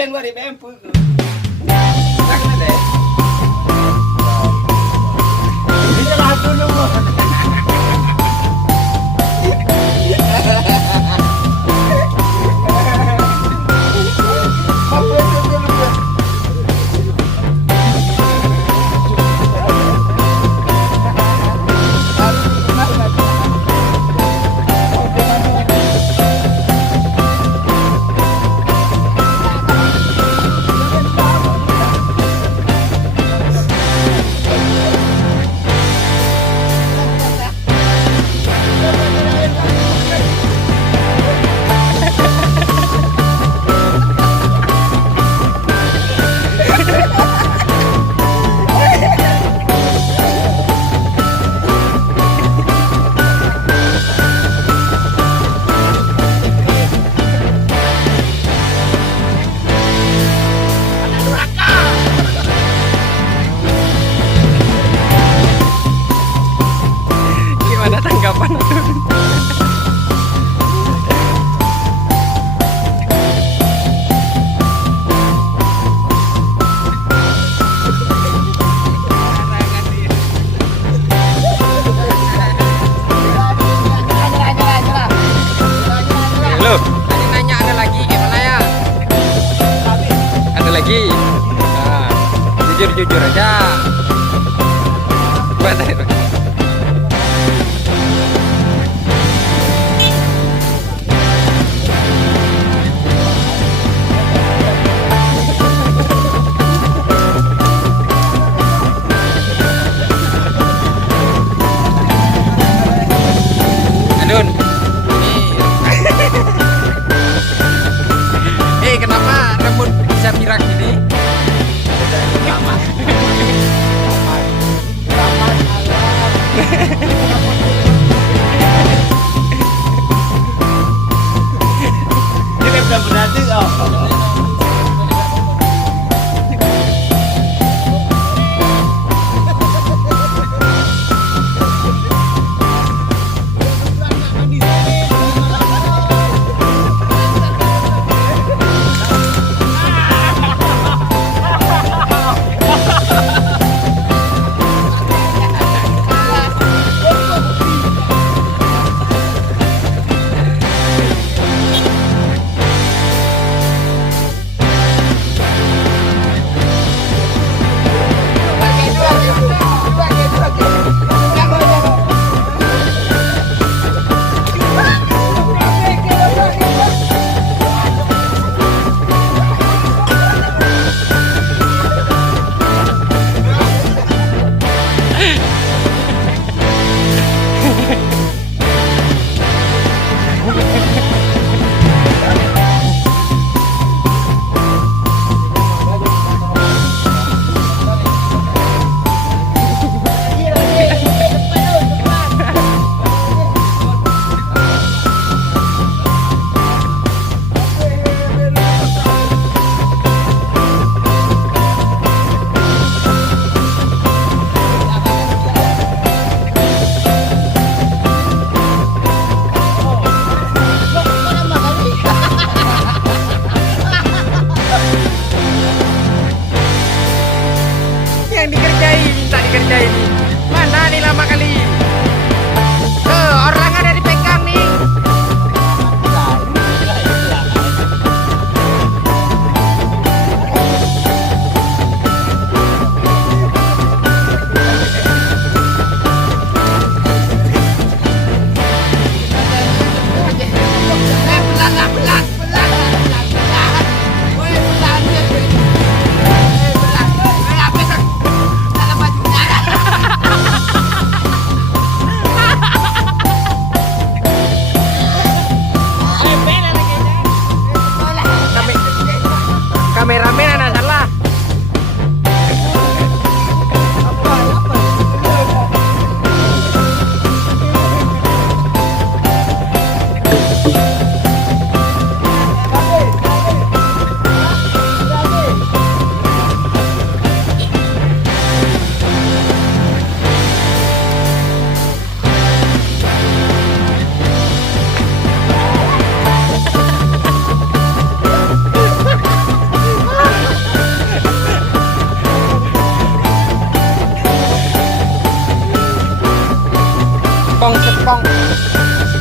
beng gua di beng. Jangan deh. Ini jalan dulu. Gimana tanggapan tuh? Halo, tadi nanya ada lagi gimana ya? Ada lagi? Nah, jujur aja. Bener. Adun, kenapa rambut bisa pirang gini?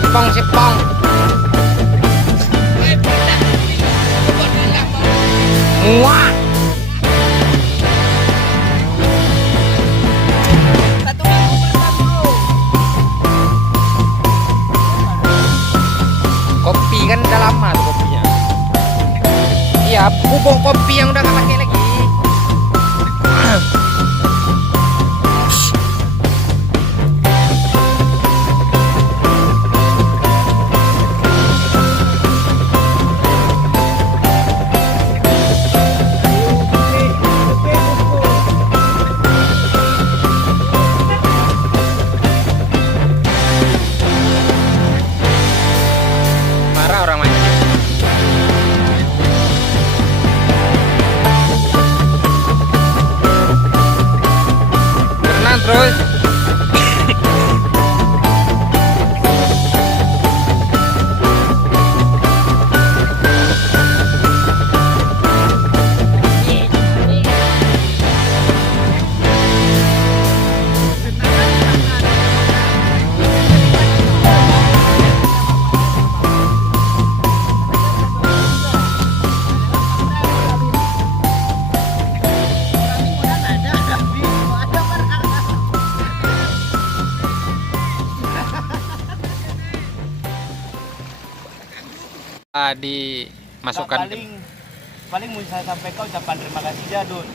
Sipong. Muak. Kopi kan udah lama tuh kopinya. Iya, bubuk kopi yang udah gak pakai lagi. Marah orang mancing. Berenang terus. Dimasukkan paling mau saya sampaikan ucapan terima kasih ya Dun.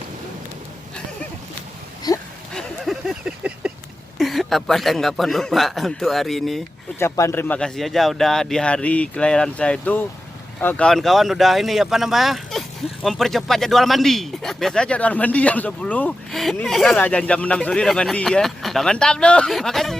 Apa tanggapan Bapak untuk hari ini? Ucapan terima kasih aja udah di hari kelahiran saya itu kawan-kawan udah ini apa namanya mempercepat jadwal mandi. Biasanya jadwal mandi jam 10, ini bisa lah jam 6 sore udah mandi ya. Udah mantap loh. Makasih.